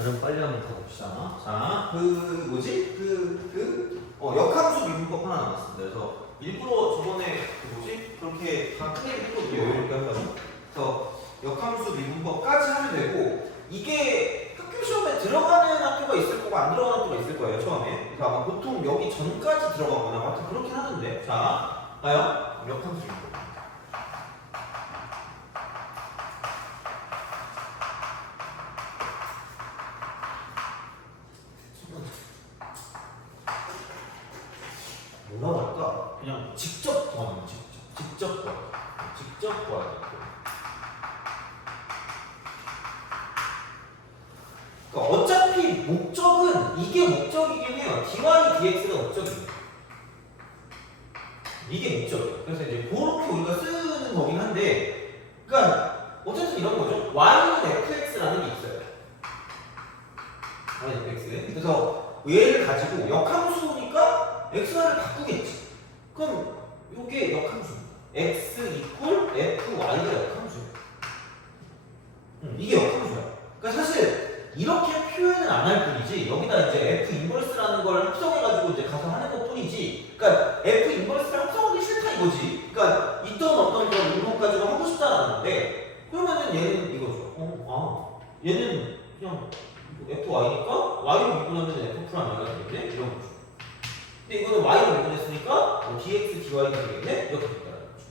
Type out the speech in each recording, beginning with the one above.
좀 빨리 한번 가봅시다. 자, 역함수 미분법 하나 남았습니다. 그래서 일부러 저번에 그렇게 다 크게 했거든요. 이렇게 하면. 그래서 역함수 미분법까지 하면 되고, 이게 학교 시험에 들어가는 학교가 있을 거고 안 들어가는 학교가 있을 거예요, 처음에. 그래서 아마 보통 여기 전까지 들어가거나 하여튼 그렇긴 하던데. 자, 가요. 역함수 미분법. 뭐라고 할까? 그냥 직접 구하는 거, 직접 구하는 거. 그러니까 어차피 목적은 이게 목적이긴 해요. dy dx가 목적이에요. 이게 목적이에요. 그래서 이제 그렇게 우리가 쓰는 거긴 한데, 그러니까 어쨌든 이런 거죠. y는 fx라는 게 있어요. y는 fx. 그래서 얘를 가지고 역함수니까 xy를 바꾸겠지. 그럼 이게 역함수입니다. x 이퀄 fy가 역함수예요. 이게 역함수야. 그러니까 사실 이렇게 표현을 안 할 뿐이지, 여기다 이제 f 인버스라는 걸 합성해가지고 이제 가서 하는 것 뿐이지, 그러니까 f 인버스를 합성하기 싫다 이거지. 그러니까 있던 어떤 그런 이론 가지고 하고 싶다라는 건데, 그러면은 얘는 이거죠. 얘는 그냥 fy니까 y로 미분하면 f 프라임 y가 되겠네? 이런 거죠. 근데 이거는 y로 미분했으니까 dx dy가 되겠네? 이렇게 된다는 거죠.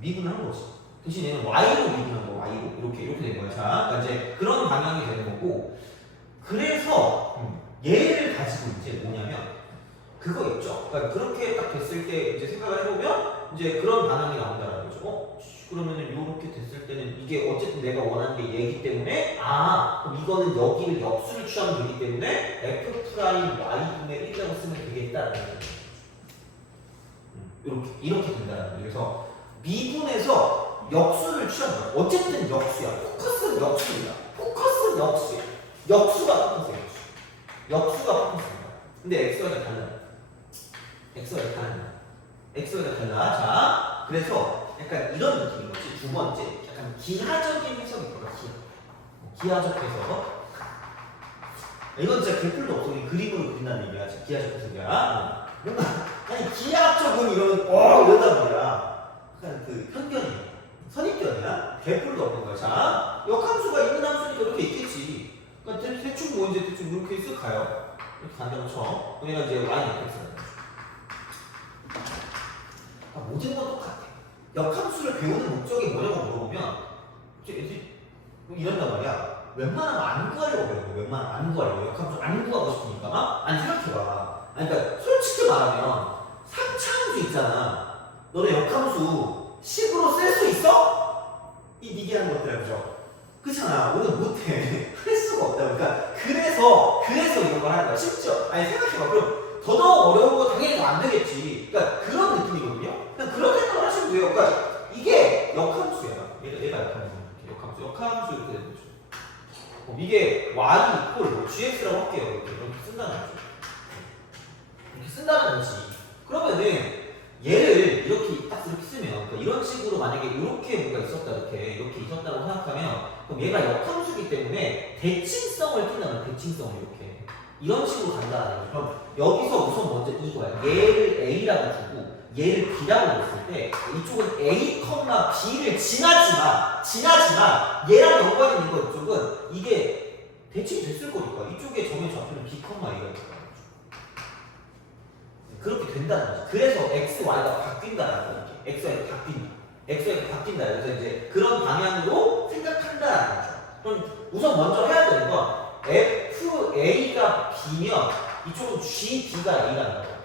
미분을 한 거지. 대신 얘는 y로 미분한 거, y로 이렇게 된 거야. 자, 그러니까 이제 그런 방향이 되는 거고, 그래서 얘를 가지고 이제 뭐냐면 그거 있죠. 그러니까 그렇게 딱 됐을 때 이제 생각을 해보면 이제 그런 반응이 나온다는 거죠. 그러면은 이렇게 됐을 때는 이게 어쨌든 내가 원하는 게 얘기 때문에 그럼 이거는 여기를 역수를 취하면 되기 때문에 f 프라임 y분의 1이라고 쓰면 되겠다라는 거죠. 이렇게 된다는 거죠. 그래서 미분에서 역수를 취한 거야. 어쨌든 역수야. 포커스는 역수입니다. 포커스는 역수야. 역수가 포커스야. 역수가 포커스입니다. 근데 xy가 달라요. xy가 달라. 자, 그래서 약간 이런 느낌인 거지. 두 번째, 약간 기하적인 해석이 있거든. 기하적 해석. 이건 진짜 개뿔도 없어. 우리 그림으로 그린다는 얘기야. 기하적 해석이야. 뭔가 아니 기하적은 이런단 말이야. 약간 그 편견이야. 선입견이야? 개뿔도 없는 거야. 자, 역함수가 있는 함수니까 이렇게 있겠지. 그러니까 대충 뭐 이제 대충 이렇게 쓱 가요. 이렇게 간다고 쳐. 그러니까 이제 y는 x라는 거죠. 모든 건 똑같아. 역함수를 배우는 목적이 뭐냐고 물어보면 이제 이런단 말이야. 웬만하면 안 구하려고 그래요. 웬만하면 안 구하려고. 역함수 안 구하고 싶으니까. 아니 생각해봐. 그러니까 솔직히 말하면 3차 함수 있잖아. 너네 역함수 10으로 쓸 수 있어? 이 미개한 것들이야, 그죠? 그렇잖아. 우리는 못해. 할 수가 없다. 그러니까 그래서 이런 걸 하는 거야. 심지어 아니 생각해봐. 그럼 더더욱 어려운 거 당연히 안 되겠지. 그러니까 그런 느낌이거든요. 그냥 그런 생각을 하시면 돼요. 그러니까 이게 역함수야. 얘가 역함수. 역함수 이렇게 되는 거죠. 이게 y 이퀄 gx라고 할게요. 이렇게 쓴다는 거죠. 이렇게 쓴다는 거지. 그러면은 얘를 이렇게 딱 이렇게 쓰면 그러니까 이런 식으로 만약에 이렇게 뭔가 있었다 이렇게 있었다고 생각하면 그럼 얘가 역함수기 때문에 대칭성을 띈다면 대칭성을 이렇게 이런 식으로 간다는 거죠. 그럼 여기서 우선 먼저 이거야. 얘를 a라고 두고 얘를 b라고 줬을 때 이쪽은 a, b를 지나지 마. 얘랑 연관이 있는 거 이쪽은 이게 대칭됐을 거니까 이쪽에 정의 좌표는 b, a가 있다. 그렇게 된다는 거죠. 그래서 x, y가 바뀐다라는 거죠. xy가 바뀐다. 그래서 이제 그런 방향으로 생각한다라는 거죠. 그럼 우선 먼저 해야 되는 건 f, a가 b면 이쪽은 g, b가 a라는 거예요.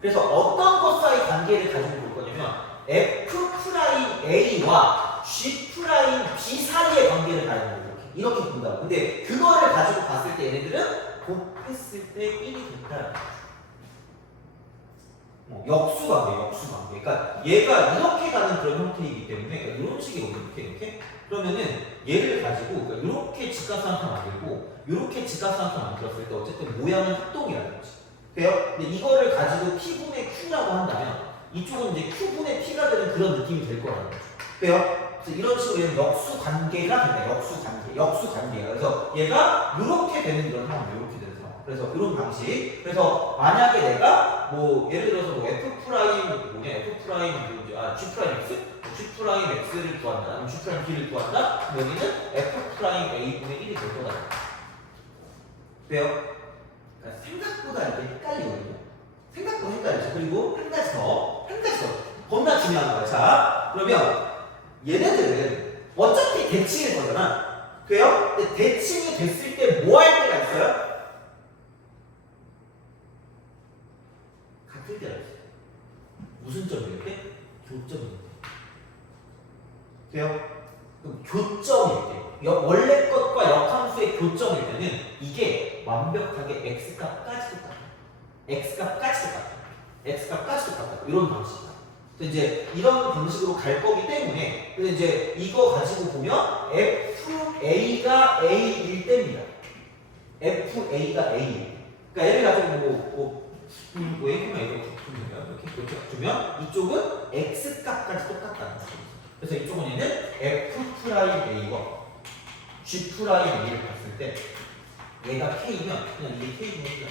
그래서 어떤 것과의 관계를 가지고 볼 거냐면 f 프라임 a와 g 프라임 b 사이의 관계를 가지고 이렇게 본다고. 근데 그거를 가지고 봤을 때 얘네들은 곱했을 때 1이 된다. 역수관계. 그러니까 얘가 이렇게 가는 그런 형태이기 때문에 이런 식으로 이렇게 그러면은 얘를 가지고 그러니까 이렇게 직각삼각형 만들고 이렇게 직각삼각형 만들었을 때 어쨌든 모양은 합동이라는 거지. 그래요? 근데 이거를 가지고 P분의 Q라고 한다면 이쪽은 이제 Q분의 P가 되는 그런 느낌이 될 거라는 거죠. 그래요? 그래서 이런 식으로 얘는 역수 관계가 된다. 역수 관계야. 그래서 얘가 이렇게 되는 이런 상황, 이렇게 되는 상황. 그래서 이런 방식. 그래서 만약에 내가 뭐 예를 들어서 뭐 f 프라임 뭐냐, f 프라임 g 프라임 x, g 프라임 x를 구한다, 아니면 g 프라임 b를 구한다. 그럼 여기는 f 프라임 a 분의 1이 될 거다. 왜요? 그러니까 생각보다 이게 헷갈리거든요. 생각보다 헷갈리죠. 그리고 한 가지 더. 겁나 중요한 거야. 자, 그러면 얘네들은 어차피 대칭일 거잖아. 그래요? 근데 대칭이 됐을 때 뭐 할 때가 있어요? 같을 때가 있어요. 무슨 점일 때? 교점일 때. 돼요? 그럼 교점일 때. 원래 것과 역함수의 교점일 때는 이게 완벽하게 x값까지 똑같아. x값까지 똑같다. 이런 방식이야. 이제 이런 방식으로 갈 거기 때문에 근데 이제 이거 가지고 보면 FA가 A일 때입니다. FA가 A일. 그러니까 얘를 가지고 뭐 A만 이렇게 두면 이쪽은 X값까지 똑같다는 거죠. 그래서 이쪽은 얘는 F 프라임 A와 G 프라임 A를 봤을 때 얘가 K면 그냥 이게 K분의 1이야.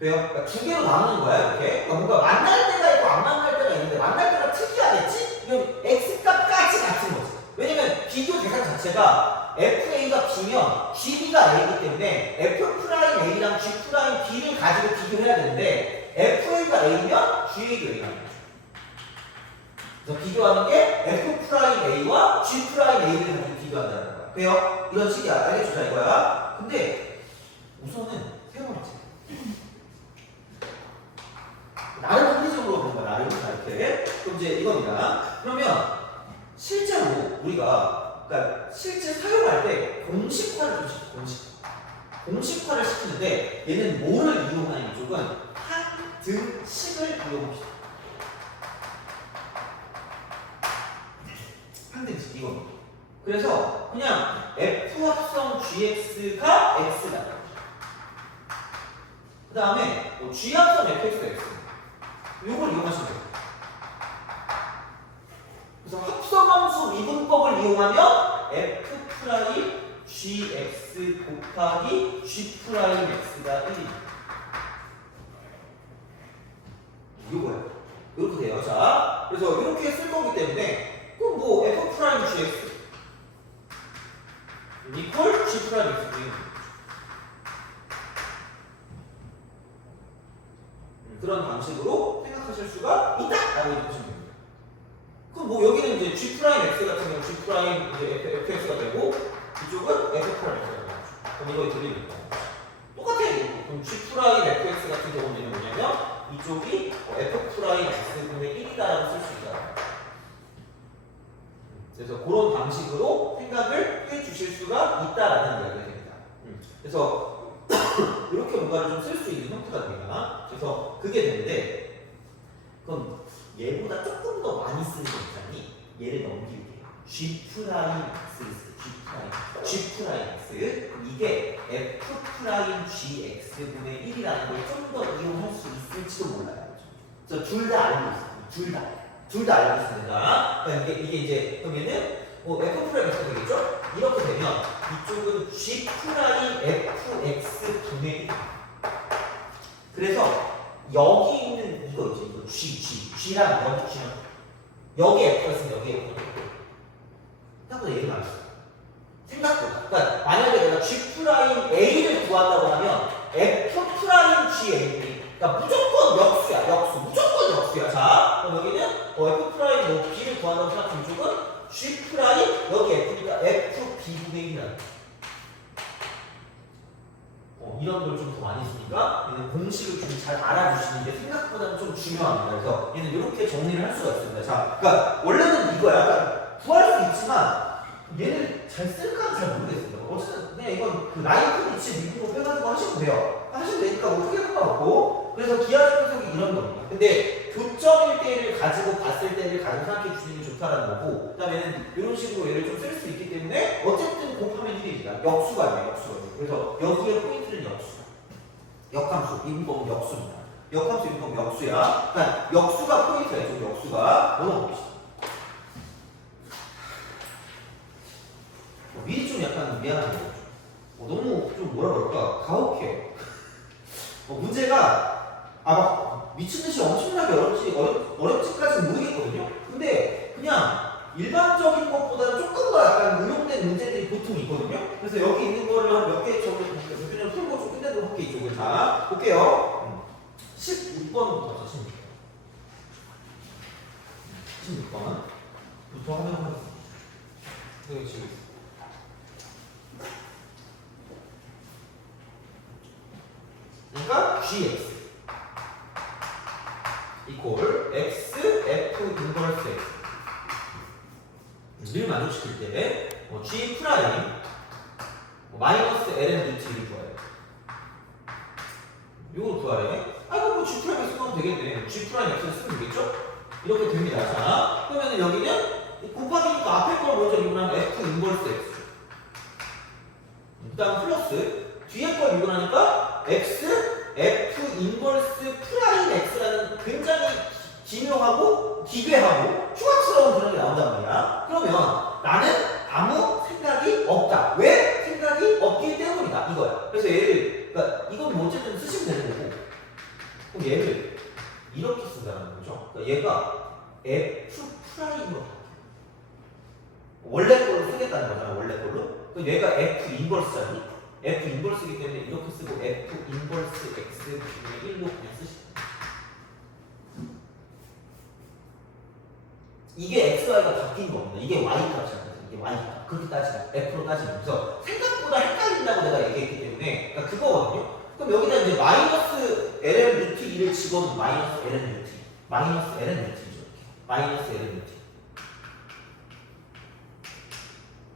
돼요? 그러니까 두 개로 나누는 거야, 이렇게. 그러니까 뭔가 만날 때가 있고 안 만날 때가 있는데 만날 때가 특이하겠지? 이건 X값까지 같은 거지. 왜냐면 비교 대상 자체가 FA가 B면 GB가 A이기 때문에 F 프라임 A랑 G 프라임 B를 가지고 비교해야 되는데 FA가 A면 GA도 A라는 거죠. 그래서 비교하는 게 F 프라임 A와 G 프라임 A를 가지고 비교한다는 거야. 돼요? 이런 식이야. 알겠죠? 자, 이거야. 근데 우선은 세 번째. 나름 합리적으로 보는 거야. 나름 이렇게. 그럼 이제 이겁니다. 그러면 실제로 우리가 그러니까 실제 사용할 때 공식화를 좀 시켜. 공식화를 시키는데 얘는 뭐를 이용하는 이쪽은 항등식을 이용합시다. 항등식 이거. 그래서 그냥 f 합성 gx가 x다. 그 다음에 g 합성 fx가 x. 이걸 이용하시면 돼요. 그래서 합성함수 미분법을 이용하면 f 프라임 gx 곱하기 g 프라임 x가 1입니다. 이거예요. 이렇게 돼요. 자, 그래서 이렇게 쓸 거기 때문에 그럼 뭐 f 프라임 gx 이퀄 g 프라임 x 그런 방식으로 생각하실 수가 있다라고 이렇게 보시면 됩니다. 그럼 뭐 여기는 이제 g 프라임 x 같은 경우 g 프라임 이제 fx가 되고 이쪽은 f 프라임 x가 되고 그럼 이거 들립니다. 똑같아요. 그럼 g 프라임 fx 같은 경우는 뭐냐면 이쪽이 f 프라임 x분의 1이다라고 쓸 수 있다. 그래서 그런 방식으로 생각을 해주실 수가 있다라는 이야기가 됩니다. 그래서 이렇게 뭔가를 좀 쓸 수 있는 형태가 됩니다. 그래서 그게 되는데 그럼 얘보다 조금 더 많이 쓰는 거 있잖니? 얘를 넘길게요. G 프라임 X를 쓰요. G 프라임 X. 이게 F 프라임 GX분의 1이라는 걸 좀 더 이용할 수 있을지도 몰라요. 그래서 둘 다 알고 있어요. 둘 다 알고 있습니다. 그러니까 이게 이제 그러면은 F 프라임 X가 되겠죠? 이렇게 되면 이쪽은 G 프라임 FX분의 1. 그래서 여기 있는 이거 있죠? 이거 G랑 여기 G랑 여기 F가 있으면 여기 F가 있고 생각보다 얘가 안 있어요. 생각보다. 그러니까 만약에 내가 G 프라임 A를 구한다고 하면 F 프라임 G A. 그러니까 무조건 역수야. 무조건 역수야. 자, 그럼 여기는 F 프라임 B를 구한다고 생각하면 이쪽은 G 프라임 여기 F니까 F B분의 1이라는 이런 걸 좀 더 많이 쓰니까 얘는 공식을 좀 잘 알아주시는 게 생각보다는 좀 중요합니다. 그래서 얘는 이렇게 정리를 할 수가 있습니다. 자, 그러니까 원래는 이거야. 그러니까 구할 수 있지만 얘를 잘 쓸까는 잘 모르겠습니다. 어쨌든 그냥 이건 그 라이프 위치 미분법 해가지고 하시면 돼요. 하시면 되니까 뭐 크게 상관없고. 그래서 기하적 해석이 이런 겁니다. 근데 교점일 때를 가지고 봤을 때를 가지고 생각해 주시는 게 좋다라는 거고, 그 다음에는 이런 식으로 얘를 좀 쓸 수 있기 때문에 어쨌든 곱하면 1이니까 역수가 있네, 역수가. 그래서 여기에 포인트는 역수다. 역함수, 미분법은 역수입니다. 역함수 이거 역수야. 그러니까 역수가 포인트야. 이 역수가 넘어봅시다. 미리 좀 약간 미안한 거. 너무 좀 뭐라 그럴까 가혹해요. 문제가 막 미친 듯이 엄청나게 어렵지까지는 모르겠거든요. 근데 그냥 일반적인 것보다는 조금 더 약간 응용된 문제들이 보통 있거든요. 그래서 여기 있는 거를 한 몇 개 정도 몇 풀고 좀 끝내도록 할게요. 이쪽을 자 볼게요. 16번부터 16번부터 하면 하겠습니다. 여기 지금 그러니까 gx 이퀄 x f 인버스 x를 만족시킬 때 g 프라임 마이너스 ln 루트를 구하래. 이걸 구하래. 이거 뭐 g 프라임 쓰면 되겠네. g 프라임 x를 쓰면 되겠죠? 이렇게 됩니다. 자, 그러면 여기는 곱하기니까 앞에 걸 먼저 미분하면 f 인버스 x. 그다음 플러스 뒤에 걸 미분하니까 x f 인버스 프라임 x라는 굉장히 기묘하고 기괴하고 흉악스러운 그런 게 나온단 말이야. 그러면 나는 아무 생각이 없다. 왜? 생각이 없기 때문이다. 이거야. 그래서 얘를 그러니까 이건 뭐 어쨌든 쓰시면 되는 거고. 그럼 얘를 이렇게 쓴다는 거죠. 그러니까 얘가 f 프라임으로 원래 걸로 쓰겠다는 거잖아. 원래 걸로. 그럼 얘가 f 인버스잖니. f 인버스이기 때문에 이렇게 쓰고 f 인버스 x 분의 1로 그냥 쓰시면 이게 x, y가 바뀐 겁니다. 이게 y 값이거든요. 이게 y 값. 그렇게 따지면 f로 따지면서 생각보다 헷갈린다고 내가 얘기했기 때문에 그러니까 그거거든요. 그럼 여기다 이제 마이너스 ln 루트 2를 집어넣으면 마이너스 ln 루트 2 마이너스 ln 루트 2죠. 이렇게 마이너스 ln 루트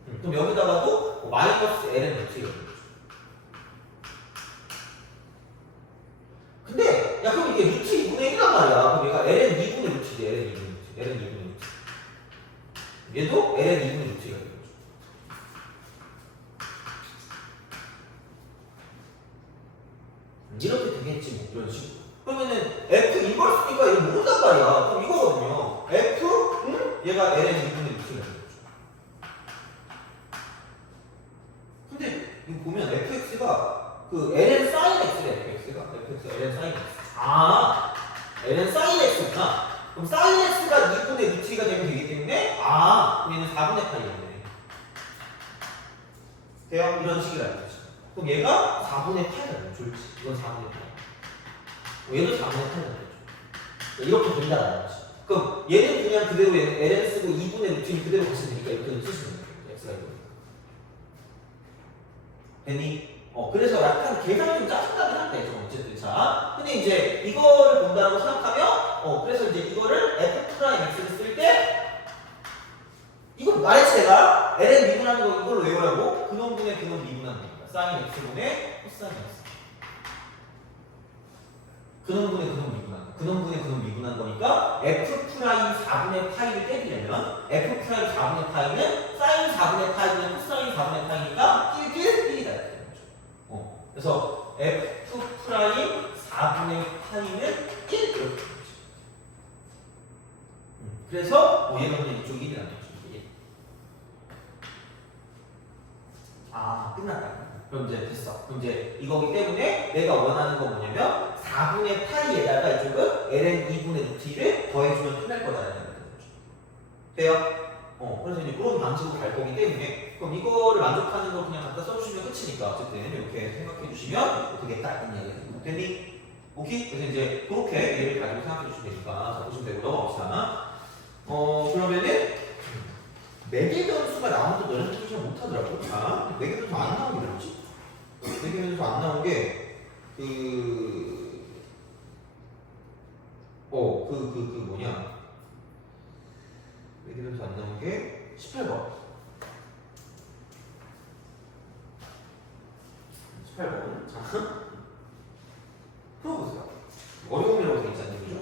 2 그럼 여기다가도 마이너스 ln 루트 2를 근데 야 그럼 이게 루트 2분의 1란 말이야. 그럼 얘가 ln 2분의 루트 2지. ln 2분의 루트 ln 2분의 루트 얘도 ln 2분의 루트 2가 되는 거죠. 이렇게 되겠지 뭐 이런 식으로. 그러면은 f 인버스니까 이거 모른단 말이야. 그럼 이거거든요. f 얘가 ln 2분의 루트 2가 되는 거죠. 근데 이거 보면 fx가 그 ln sin x래. fx가 ln sin x. ln sin x구나. 그럼 sin x가 2분의 루트 2가 되면 되기 때문에 그럼 얘는 4분의 파이였네. 돼요? 이런 식이라는 거죠. 그럼 얘가 4분의 8가 되면 좋지. 이건 4분의 8. 얘도 4분의 8가 되죠. 이렇게 된다는 거지. 그럼 얘는 그냥 그대로 ln 쓰고 2분의 루트 2 그대로 가시면 되니까 이렇게 쓰시면 돼요. x가 이거니까. 됐니? 그래서 약간 계산이 좀 짜증나긴 한데, 좀 어쨌든. 자, 근데 이제 이거를 본다고 생각하면, 그래서 이제 이거를 f 프라임 x를 쓸 때, 이거 말했지 내가? ln 미분하는 거 이걸로 외우라고? 근원분의 근원 미분하는 겁니다. sin x분의 코사인 x. 근원분의 근원 미분하는 거. 근원분의 근원 미분하는 거니까, f 프라임 4분의 파이를 떼기려면, f 프라임 4분의 파이는 sin 4분의 파이는 코사인 4분의 파이니까 1다. 그래서 f 프라임 4분의 파이는 1 이렇게 되죠. 그래서 얘가 그냥 이쪽 1이라는 거죠. 1. 끝났다. 그럼 이제 됐어. 그럼 이제 이거기 때문에 내가 원하는 건 뭐냐면 4분의 파이에다가 이쪽은 ln 2분의 루트 2를 더해주면 끝날 거다라는 거죠. 돼요? 그래서 이제 그런 방식으로 갈 거기 때문에 그럼 이거를 만족하는 걸 그냥 갖다 써주시면 끝이니까 어쨌든 이렇게 생각해 주시면 되겠다 이런 이야기가 됐니? 오케이? 그래서 이제 그렇게 얘를 가지고 생각해 주시면 되니까 자 보시면 되고 넘어갑시다. 그러면은 매개 변수가 나오는데 너네는 표시를 못하더라고. 자, 매개 변수 안 나온 게 뭐지? 매개 변수 안 나온 게 뭐냐? 매개 변수 안 나온 게 18번. 18번. 자, 풀어보세요. 어려움이라고 되어 있지 않나요? 그죠?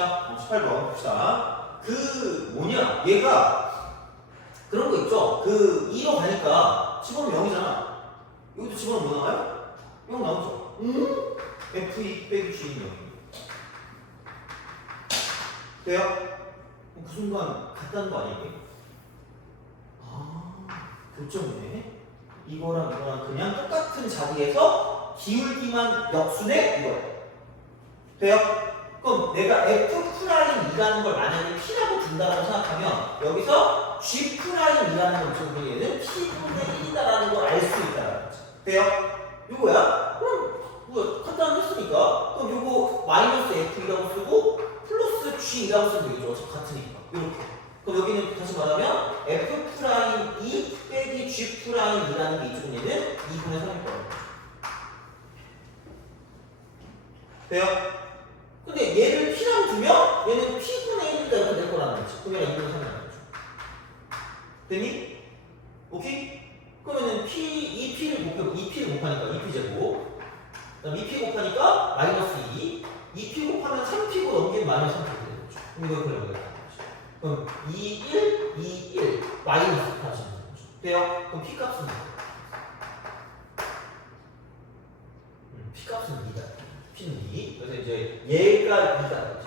자, 18번 봅시다. 그 뭐냐? 얘가 그런 거 있죠? 그 2로 가니까 집어넣으면 0이잖아. 여기도 집어넣으면 뭐 나와요? 0 나오죠? F2 빼기 G는 0. 돼요? 그 순간 같다는 거 아니에요? 아, 교점이네. 이거랑 그냥 똑같은 자리에서 기울기만 역수네 이거. 돼요? 그럼 내가 F'이라는 걸 만약에 P라고 둔다고 생각하면 여기서 G'이라는 걸 지금 얘는 P분의 1이다라는 걸 알 수 있다는 거죠. 돼요? 이거야? 그럼 뭐야? 간단했으니까 그럼 요거 마이너스 F이라고 쓰고 플러스 G이라고 쓰면 되겠죠. 어차피 같으니까. 이렇게. 그럼 여기는 다시 말하면 F'2 빼기 G'이라는 게 이쪽은 얘는 2분의 3일 거예요. 돼요? 근데 얘를 P라고 두면 얘는 P분의 1이다 이렇게 될 거라는 거지. 그러면 2분의 3이 나는 거죠. 됐니? 오케이? 그러면은 P, 2P를 곱하면 2P를 곱하니까 2P 제곱. 그다음 2P 곱하니까 마이너스 2. 2P 곱하면 3P고 넘기면 마이너스 3P 되는 거죠. 그럼 이걸 그냥 여기다 하는 거죠. 그럼 2, 1, 2, 1 마이너스 하시면 되는 거죠. 돼요? 그럼 P 값은 P 값은 2다. P는 2. 그래서 이제 얘가 2다.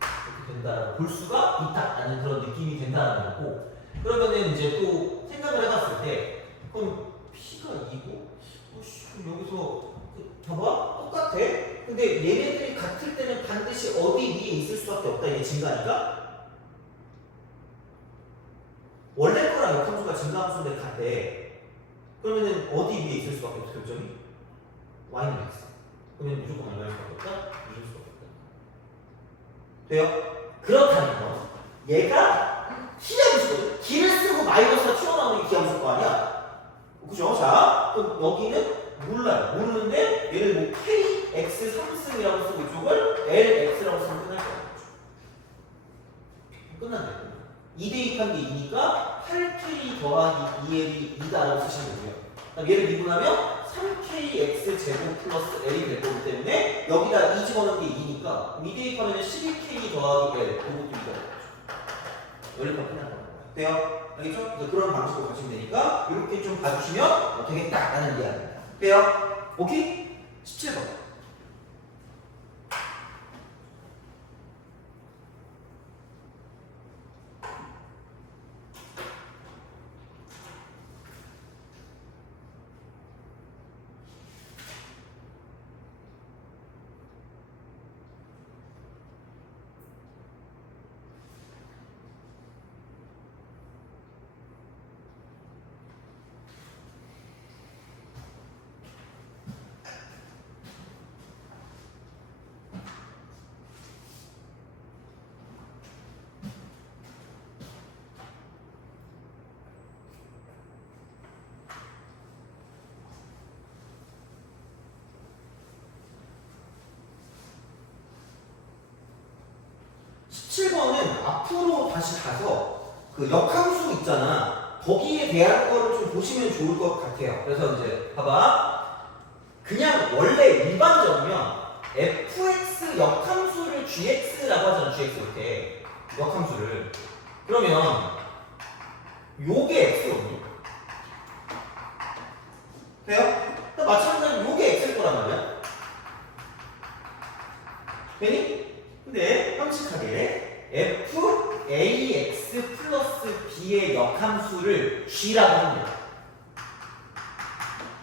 이렇게 된다라고 볼 수가 있다라는 그런 느낌이 된다는 거고. 그러면은 이제 또 생각을 해봤을 때, 그럼 P가 2고, 그럼 여기서 봐봐 똑같아. 근데 얘네들이 같을 때는 반드시 어디 위에 있을 수밖에 없다. 이게 증가니까. 원래 거랑 역함수가 증가함수인데 같대. 그러면은 어디 위에 있을 수밖에 없어 결정이? Y는 X. 그러면 무조건 얼마일 수밖에 없다? 2일 수밖에 없다. 돼요? 그렇다면 얘가 T함수거든. T를 쓰고 마이너스가 튀어나오는 게 T함수일 거 아니야? 그죠? 자, 그럼 여기는 몰라요. 모르는데 얘를 뭐 KX 3승이라고 쓰고 이쪽을 LX라고 쓰면 끝날 거야. 끝난대. 2 대입한 게 2니까 8K 더하기 2L이 2다라고 쓰시면 되고요. 그럼 얘를 미분하면 3KX 제곱 플러스 L이 될 거기 때문에 여기다 2 집어넣은 게 2니까 2 대입하면 12K 더하기 L 그것도 2가 되죠. 여기까지 끝날 거예요. 돼요? 알겠죠? 그래서 그런 방식으로 가시면 되니까 이렇게 좀 봐주시면 되겠다라는 이야기입니다. 돼요? 오케이? 17번. 는 앞으로 다시 가서 그 역함수 있잖아. 거기에 대한 거를 좀 보시면 좋을 것 같아요. 그래서 이제 봐봐. 그냥 원래 일반적이면 fx 역함수를 gx라고 하잖아. gx 이렇게 역함수를. 그러면 요게 x거든요. 돼요? 마찬가지로 요게 x일 거란 말이야. 되니? 근데 형식하게 f ax 플러스 b의 역함수를 g라고 합니다.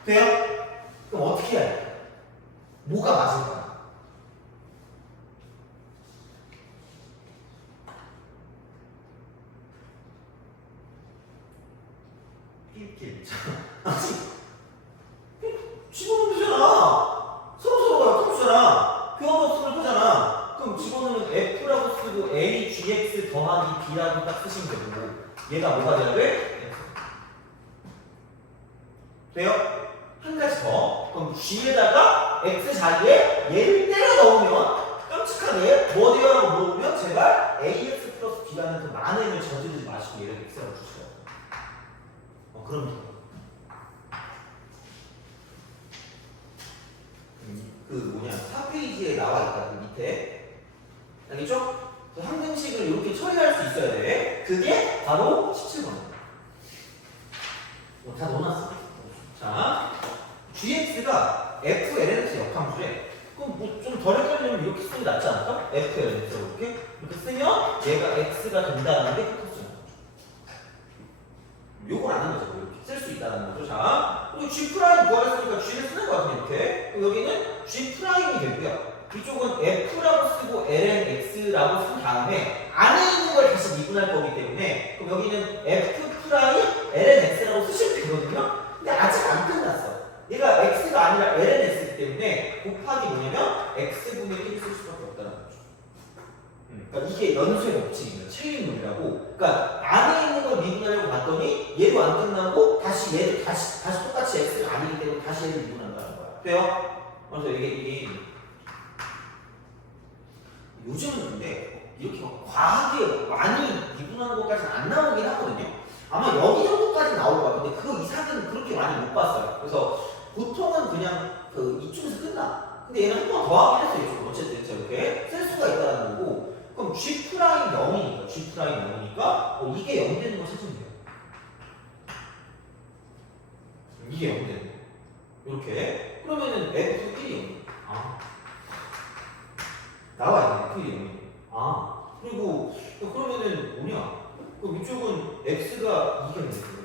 돼요? 그럼 어떻게 해야 돼? 뭐가 맞을까? 낄낄. 집어넣으면 되잖아. 서로서로가 역함수잖아. 교환 없으면 하잖아. 그럼 집어넣으면 f라고 쓰고 a gx 더하기 b라고 딱 쓰시면 되고 얘가 뭐가 돼야 돼? 돼요? 한 가지 더. 그럼 g에다가 x 자리에 얘를 때려 넣으면 깜찍하게 뭐 돼요? 라고 물어보면 제발 ax 플러스 b라는 그 만행을 저지르지 마시고 얘를 x라고 주세요. 그럼 돼요. 그 뭐냐 4페이지에 나와 있다 그 밑에 알겠죠? 공식을 이렇게 처리할 수 있어야 돼. 그게 바로 17번입니다. 다 넣어놨어. 자, gx가 flnx 역함수래. 그럼 뭐 좀 덜 헷갈리면 이렇게 쓰는 게 낫지 않을까? flnx 이렇게 쓰면 얘가 x가 된다는 게 끝났어요. 요걸 아는 거죠. 이렇게 쓸 수 있다는 거죠. 자, 그리고 g 프라임 구하랬으니까 g를 쓰는 거 같아요. 이렇게. 그럼 여기는 g 프라임이 되고요. 이쪽은 f라고 쓰고 lnx라고 쓴 다음에 안에 있는 걸 다시 미분할 거기 때문에 그럼 여기는 f 프라임 lnx라고 쓰시면 되거든요. 근데 아직 안 끝났어. 얘가 x가 아니라 lnx이기 때문에 곱하기 뭐냐면 x분의 1을 쓸 수밖에 없다는 거죠. 그러니까 이게 연수의 법칙입니다. 체인룰이라고. 그러니까 안에 있는 걸 미분하려고 봤더니 얘도 안 끝나고 다시 얘도 다시 똑같이 x가 아니기 때문에 다시 얘를 미분한다는 거야. 돼요? 그래서 이게 요즘은 근데 이렇게 막 과하게 많이 미분하는 것까지는 안 나오긴 하거든요. 아마 여기 정도까지 나올 거야. 근데 그 이상은 그렇게 많이 못 봤어요. 그래서 보통은 그냥 그 이쪽에서 끝나. 근데 얘는 한 번 더 하긴 했어요. 이쪽은. 어쨌든 이렇게 쓸 수가 있다는 거고. 그럼 G 프라임 0이니까 G 프라임 0이니까 이게 0 되는 거 찾으면 돼요. 이게 0 되는 거. 이렇게. 그러면은 F 1이 0. 아. 나와 있네. F 1이 0. 아. 그리고 그러면은 뭐냐? 그럼 이쪽은 x가 2가 되겠네요.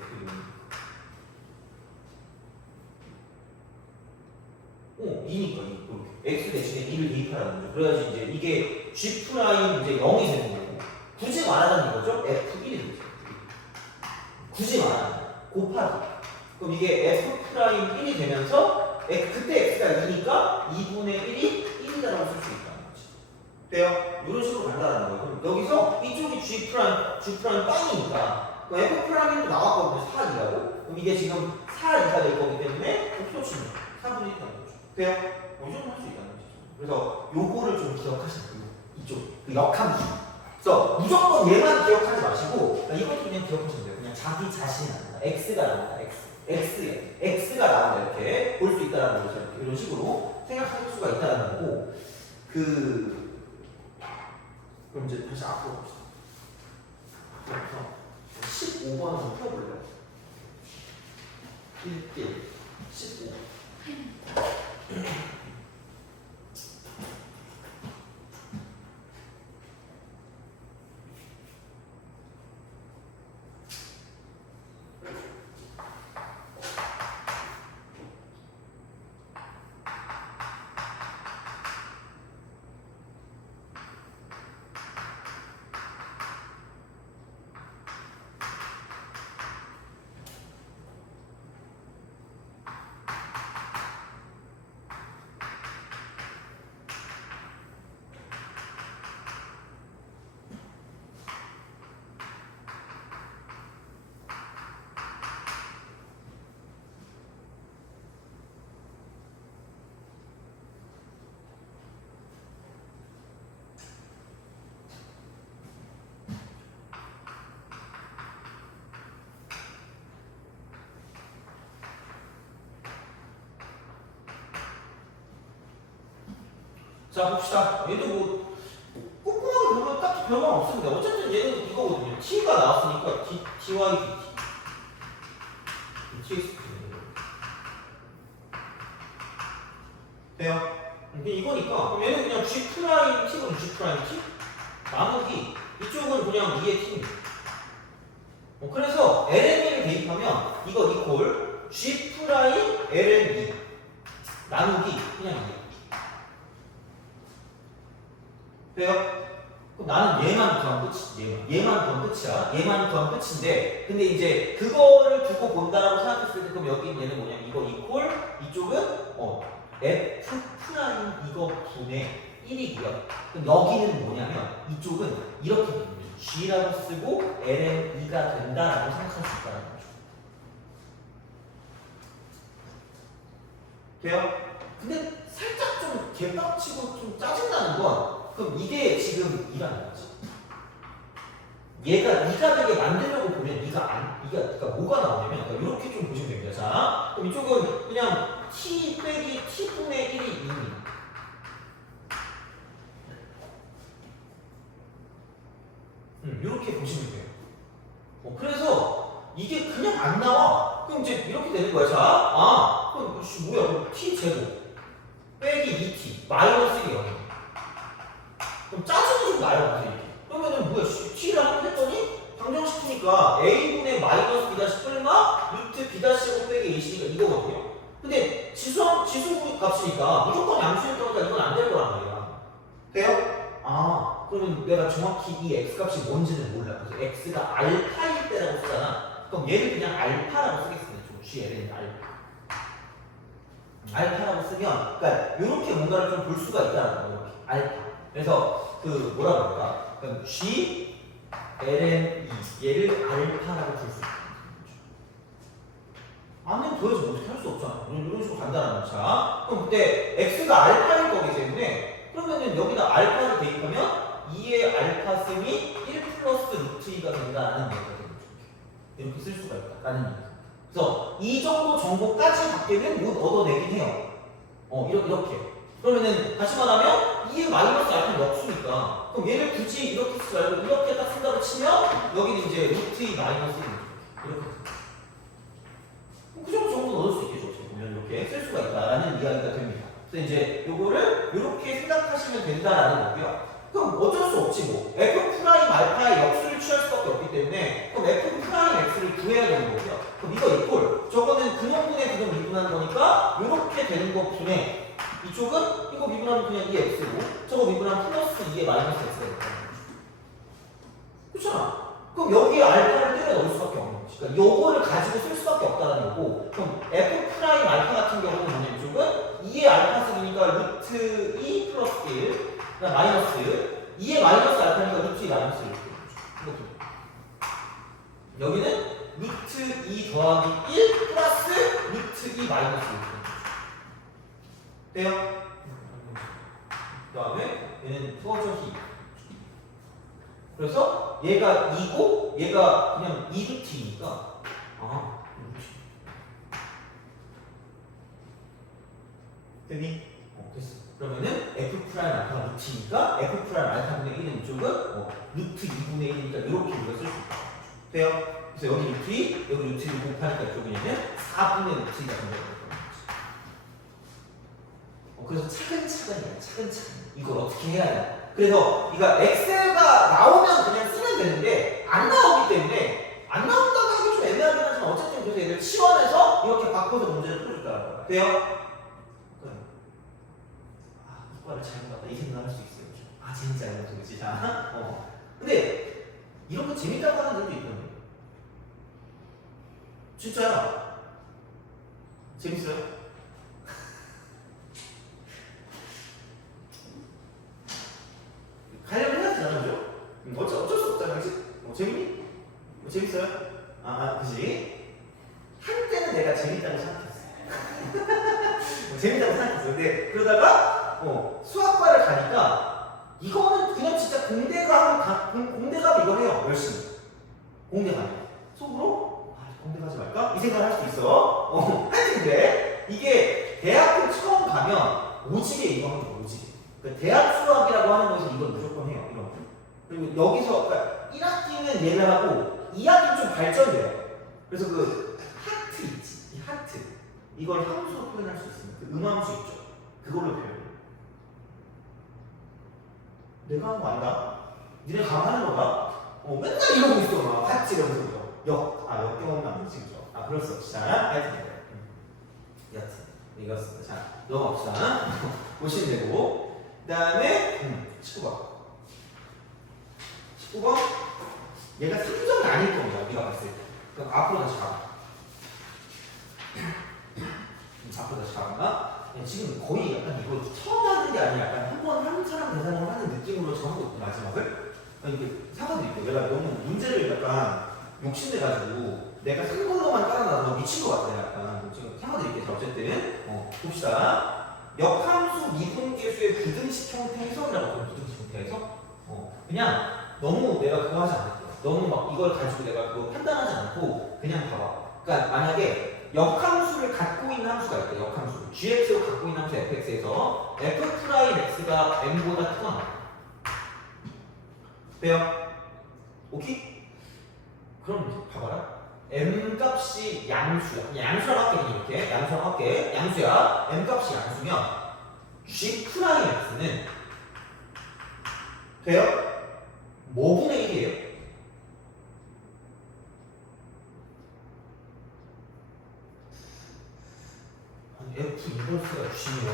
어, 2니까 2. x 대신에 2를 대입하라는 거죠. 그래야지 이제 이게 g 프라임 이제 0이 되는 거고. 굳이 말하자는 거죠. f1이 되죠. 굳이 말하자면 곱하기. 그럼 이게 f 프라임 1이 되면서 그때 x가 2니까 2분의 1이 1이라고 쓸 수 있다는 거지. 돼요? 이런 식으로 간다는 거예요. 그럼 여기서 이쪽이 G 프라임 빵이니까 F 프라임도 나왔거든요. 4, 2라고. 그럼 이게 지금 4, 2가 될 거기 때문에 없어지면 4분의 1이 나는 거죠. 돼요? 이 정도 할 수 있다는 거죠. 그래서 요거를 좀 기억하시면 돼요. 이쪽, 그 역함수. 그래서 무조건 얘만 기억하지 마시고 이것도 그냥 기억하시면 돼요. 그냥 자기 자신이 나온다. X가 나온다. X가 나온다. 이렇게 볼 수 있다는 거죠. 이런 식으로 생각할 수가 있다는 거고 그럼 이제 다시 앞으로 봅시다. 그래서 15번 한번 펴볼래요? 1, 15. 자 봅시다. 얘도 뭐 꼼꼼하게 보면 딱히 별거 없습니다. 어쨌든 얘는 이거거든요. t가 나왔으니까 ty dt 돼요? 근데 이거니까 그럼 얘는 그냥 g 프라임 t거든. g 프라임 t 나누기 이쪽은 그냥 2의 t입니다. 그래서 ln을 대입하면 이거 이퀄 g 프라임 ln 2 나누기 그냥 2. 돼요? 그럼 나는 얘만 구하면 끝이지. 얘만 구하면 끝이야. 얘만 구하면 끝인데 근데 이제 그거를 두고 본다라고 생각했을 때 그럼 여기 얘는 뭐냐 이거 이퀄 이쪽은 f 프라임 이거 분의 1이고요. 그럼 여기는 뭐냐면 이쪽은 이렇게 됩니다. g라고 쓰고 ln 2가 된다라고 생각할 수 있다는 거죠. 돼요? 근데 살짝 좀 개빡치고 좀 짜증나는 건 그럼 이게 지금 2라는 거지. 얘가 2가 되게 만들려고 보면 2가 그러니까 뭐가 나오냐면 그러니까 이렇게 좀 보시면 됩니다. 자, 그럼 이쪽은 그냥 t 빼기 t분의 1이 2입니다. 이렇게 보시면 돼요. 그래서 이게 그냥 안 나와. 그럼 이제 이렇게 되는 거야. 자, 그럼 뭐야? 그럼 t 제곱 빼기 2t 마이너스 1이 0. 그럼 짜증이 좀 나요, 이렇게. 그러면은 뭐야? t를 한번 했더니 방정식이니까 a분의 마이너스 b 다시 뿔마 루트 b 다시 제곱 빼기 ac니까 이거거든요. 근데 지수 값이니까 무조건 양수일 거니까 이건 안 될 거란 말이야. 돼요? 그러면 내가 정확히 이 x 값이 뭔지는 몰라. 그래서 x가 알파일 때라고 쓰잖아. 그럼 얘를 그냥 알파라고 쓰겠습니다. 좀 GL은 알파라고 쓰면, 그러니까 이렇게 뭔가를 좀 볼 수가 있다는 거예요. 이렇게 알파. 그래서 그 뭐라 그럴까? 그럼 G, LN, E 얘를 알파라고 줄 수 있다. 아니면 도대체 어떻게 할 수 없잖아. 이런 식으로 간다는 거죠. 자, 그럼 그때 x가 알파일 거기 때문에 그러면은 여기다 알파를 대입하면 2의 알파 셈이 1 플러스 루트 2가 된다는 얘기가 되는 거죠. 이렇게 쓸 수가 있다라는 얘기입니다. 그래서 이 정도 정보까지 갖게는 못 얻어내긴 해요. 이렇게. 그러면은 다시 말하면 2의 마이너스 알파는 역수니까 그럼 얘를 굳이 이렇게 쓰지 말고 이렇게 딱 생각을 치면 여기는 이제 루트 2 마이너스 1 이렇게. 그 정도 넣을 수 있겠죠. 보면 이렇게 쓸 수가 있다라는 이야기가 됩니다. 그래서 이제 요거를 이렇게 생각하시면 된다라는 거고요. 그럼 어쩔 수 없지 뭐. f 프라임 알파의 역수를 취할 수밖에 없기 때문에 그럼 f 프라임 x를 구해야 되는 거고요. 그럼 이거 이꼴 저거는 근원분의 근원 미분하는 거니까 이렇게 되는 거 분해 이쪽은 이거 미분하면 그냥 2x고 저거 미분하면 플러스 2의 마이너스 x가 된다는 거죠. 그렇잖아. 그럼 여기에 알파를 때려 넣을 수밖에 없는 거지. 그러니까 요거를 가지고 쓸 수밖에 없다는 거고 그럼 f 프라임 알파 같은 경우는 뭐냐 이쪽은 2의 알파 셈이니까 루트 2 플러스 1 그다음 마이너스 2의 마이너스 알파니까 루트 2 마이너스 1 이렇게 여기는 루트 2 더하기 1 플러스 루트 2 마이너스 1 돼요? 그 다음에 얘는 투어저히 그래서 얘가 2고 얘가 그냥 2루트니까 됐니? 됐어. 그러면은 f 프라임 알파가 루트니까 f 프라임 알파분의 1은 이쪽은 루트 2분의 1이니까 이렇게 우리가 쓸 수 있다. 돼요? 그래서 여기 루트 2, 여기 루트 2 곱하니까 이쪽은 4분의 루트 2가 된다고. 그래서 차근차근 이걸 어떻게 해야 돼? 그래서 이거 엑셀가 나오면 그냥 쓰면 되는데 안 나오기 때문에 안 나온다고 하기 좀 애매하긴 하지만 어쨌든 그래서 얘를 치환해서 이렇게 바꿔서 문제를 풀어줬다는 거야. 돼요? 이과를 잘못 봤다 이 생각을 할 수 있어요. 진짜 이거 그치? 자, 근데 이런 거 재밌다고 하는 사람도 있거든요. 진짜요? 재밌어요? 가려면 해야 되잖아, 그죠? 어쩔 수 없잖아, 그치? 재밌니? 재밌어요? 그치? 한때는 내가 재밌다고 생각했어. 재밌다고 생각했어. 근데 그러다가 수학과를 가니까 이거는 그냥 진짜 공대가 이거 해요. 열심히. 공대 가요. 속으로 공대 가지 말까? 이 생각을 할 수 있어. 하여튼 그래. 이게 대학교 처음 가면 오지게 이거 하는 거 오지게. 그러니까 대학 수학이라고 하는 것은 이걸 무조건 해요. 이런 거. 그리고 여기서 그러니까 1학기는 얘를 하고 2학기는 좀 발전돼요. 그래서 그 하트 있지. 이 하트. 이걸 함수로 표현할 수 있습니다. 그 음함수 있죠. 그걸로 배워요. 내가 하는 거 아니다? 니네 감하는 거다? 맨날 이러고 있어. 막 하트 이러면서. 역경험은 안 되지, 그죠? 그럴 수 없지. 자, 하여튼 그래. 여튼. 이겼습니다. 자, 넘어갑시다. 보시면 되고. 그 다음에 19번. 19번. 얘가 3점이 아닐 겁니다. 우리가 봤을 때. 그럼 앞으로 다시 가봐. 앞으로 다시 가봐. 지금 거의 약간 이거 처음 하는 게 아니라 약간 한 번 한 사람 대상으로 하는 느낌으로 적어놓고 마지막을 이게 사과드릴게요. 내가 너무 문제를 약간 욕심내가지고 내가 한 걸로만 따라놔서 미친 것 같아요. 약간 지금 사과드릴게요. 자, 어쨌든 봅시다. 역함수 미분계수의 부등식 형태 해석이라고 해요. 부등식 형태 해석. 그냥 너무 내가 그거 하지 않을게요. 너무 막 이걸 가지고 내가 그거 판단하지 않고 그냥 봐봐. 그러니까 만약에 역함수를 갖고 있는 함수가 있대. 역함수 gx로 갖고 있는 함수 fx에서 f 프라임 x가 m보다 크거나 돼요? 오케이? 그럼 봐봐라. m 값이 양수야. 양수랑 할게 이렇게. 양수랑 할게. 양수야. m 값이 양수면 g 프라임 x는 돼요? 뭐분의 1이에요? 아니 f 인버스가 g면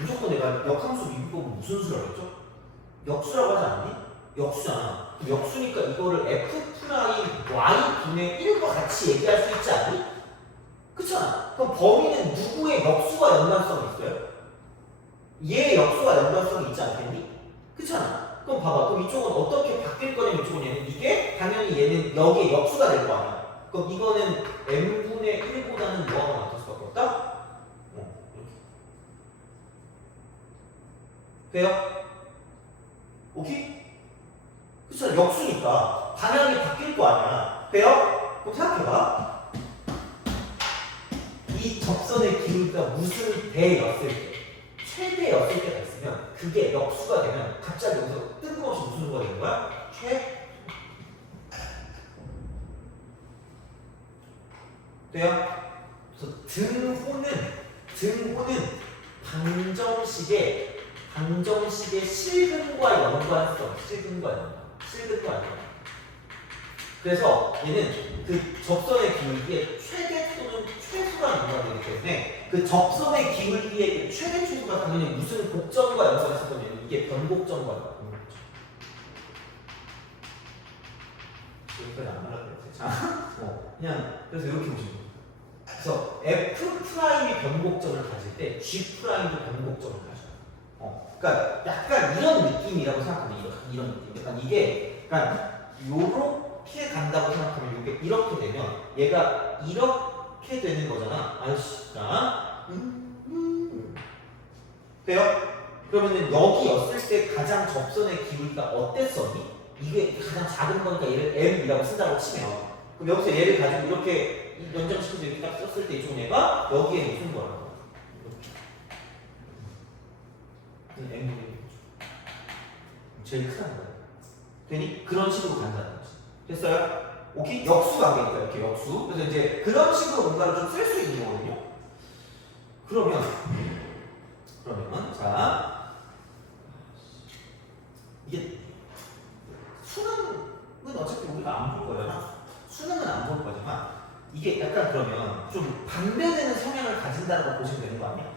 무조건 내가 역함수 미분법은 무슨 수라고 했죠? 역수라고 하지 않니? 역수잖아. 역수니까 이거를 f 프라임 y 분의 1과 같이 얘기할 수 있지 않니? 그렇잖아. 그럼 범위는 누구의 역수와 연관성이 있어요? 얘의 역수와 연관성이 있지 않겠니? 그렇잖아. 그럼 봐봐. 그럼 이쪽은 어떻게 바뀔 거냐면 이쪽은 얘는 이게 당연히 얘는 여기에 역수가 될 거 아니야. 그럼 이거는 n분의 1보다는 뭐하고 같을 수밖에 없다? 이렇게. 돼요? 오케이? 그렇잖아. 역수니까 방향이 바뀔 거 아니야. 돼요? 그럼 생각해봐. 이 접선의 기울기가 무슨 대였을 때, 최대였을 때가 있으면 그게 역수가 되면 갑자기 여기서 뜬금없이 무슨 수가 되는 거야? 돼요? 그래서 등호는 방정식의 실근과 연관성, 실근과 연관. 그래서 얘는 그 접선의 기울기의 최대 또는 최소가 연관되기 때문에 그 접선의 기울기의 그 최대 최소가 당연히 무슨 곡점과 연관해서 보면 이게 변곡점과 연관됩니다. 여기까지 안 말할게요. 자, 그냥 그래서 이렇게 보시면 돼요. 그래서 f 프라임이 변곡점을 가질 때 g 프라임도 변곡점을 가져요. 그러니까 약간 이런 느낌이라고 생각하면 이런 느낌. 약간 이게 그러니까 요렇게 간다고 생각하면 이게 이렇게 되면 얘가 이렇게 되는 거잖아. 아이씨, 자, 돼요? 그러면은 여기였을 때 가장 접선의 기울기가 어땠었니? 이게 가장 작은 거니까 얘를 m이라고 쓴다고 치면 그럼 여기서 얘를 가지고 이렇게 연장시켜서 이렇게 딱 썼을 때 이쪽 얘가 여기에 무슨 거라고? m 제일 크다는 거야. 되니? 그런 식으로 간다는 거지. 됐어요? 오케이? 역수 관계니까 이렇게 역수. 그래서 이제 그런 식으로 뭔가를 좀 쓸 수 있는 거거든요. 그러면 자 이게 수능은 어차피 우리가 안 볼 거예요. 수능은 안 볼 거지만 이게 약간 그러면 좀 반대되는 성향을 가진다고 보시면 되는 거 아니야?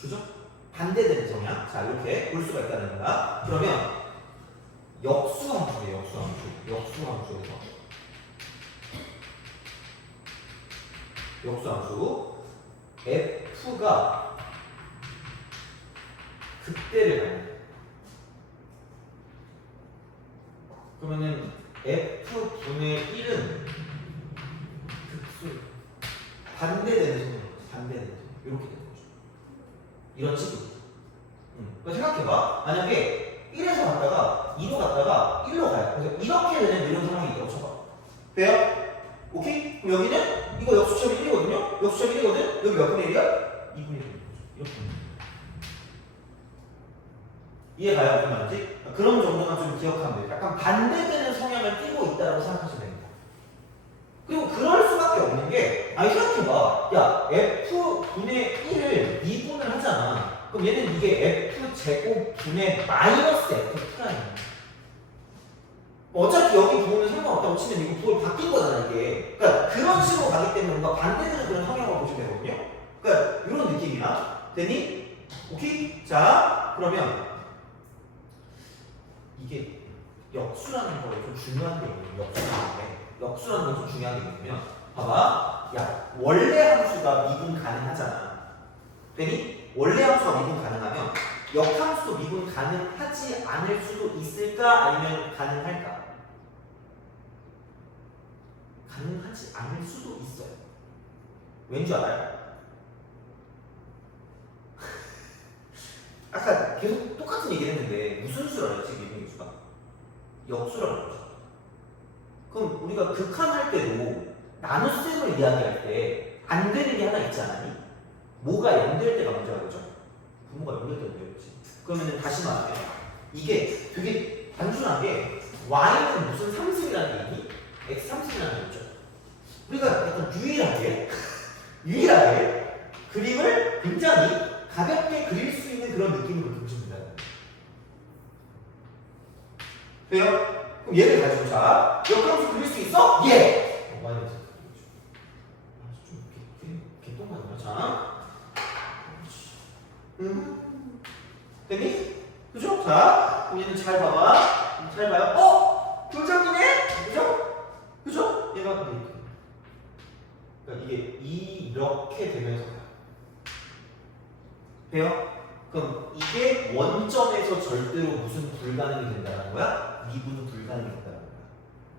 그죠? 반대되는 성향. 자, 이렇게 볼 수가 있다는 거야. 그러면 역수함수에서 역수함수 f가 극대를 가는 그러면은 f분의 1은 극수 반대되는 성향, 이렇게 되는 거죠. 이런 식으로. 그러니까 생각해봐. 만약에 1에서 갔다가 2로 갔다가 1로 가요. 그래서 이렇게 되는 이런 상황이 있다고 쳐봐. 돼요? 오케이? 그럼 여기는 이거 역수점이 1이거든요? 역수점이 1이거든? 여기 몇 분의 1이야? 2분의 1. 이렇게. 이해가요? 무슨 말인지? 그런 정도만 좀 기억하면 돼요. 약간 반대되는 성향을 띠고 있다고 생각하시면 됩니다. 그리고 그럴 수밖에 없는 게, 아니 생각해봐. 야, f분의 1을 미분을 하잖아. 그럼 얘는 이게 f제곱 분의 마이너스 f 프라임이야. 어차피 여기 부호는 상관없다고 치면 이거 부호를 바뀐 거잖아 이게. 그러니까 그런 식으로 가기 때문에 뭔가 반대되는 그런 성향을 보시면 되거든요. 그러니까 이런 느낌이야. 됐니? 오케이? 자, 그러면 이게 역수라는 거에 좀 중요한 게 있거든요. 역수라는 건 좀 중요한 게 있으면 봐봐. 야, 원래 함수가 미분 가능하잖아. 되니? 원래 함수가 미분 가능하면 역함수도 미분 가능하지 않을 수도 있을까? 아니면 가능할까? 가능하지 않을 수도 있어요. 왠지 알아요? 아까 계속 똑같은 얘기를 했는데 무슨 수라고 했지? 미분 수가? 역수라고 했죠. 그럼 우리가 극한할 때도 나눗셈을 이야기할 때 안 되는 게 하나 있지 않았니? 뭐가 0될 때가 문제가 되죠? 부모가 0될 때가 문제겠지. 그러면은 다시 말하면 이게 되게 단순하게 y는 무슨 3승이라는 얘기? x 3승이라는 얘기죠. 우리가 약간 유일하게 그림을 굉장히 가볍게 그릴 수 있는 그런 느낌으로 보여줍니다. 돼요? 그럼 얘를 가지고 자 역함수 그릴 수 있어? 예! 마이너스 좀 개똥같네. 자 됐니? 그죠? 자 그럼 얘는 잘 봐봐. 잘 봐요. 교정이네? 그죠? 그죠? 얘가 이렇게 그러니까 이게 이렇게 되면서 돼요? 그럼 이게 원점에서 절대로 무슨 불가능이 된다는 거야? 미분은 불가능이 된다는 거야.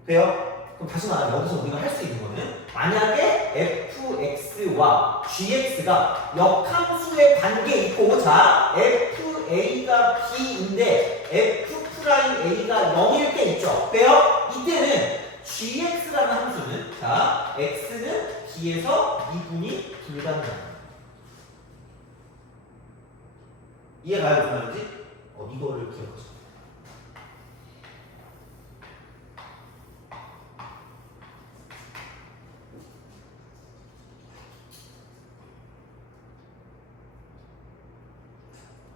돼요? 그럼 다시 말하면 여기서 우리가 할 수 있는 거는 만약에 fx와 gx가 역함수의 관계에 있고 자 fa가 b인데 f'a가 0일 때 있죠. 돼요? 이때는 gx라는 함수는 자 x는 b에서 미분이 불가능합니다. 이해가요? 무슨 말인지? 이거를 기억하세요.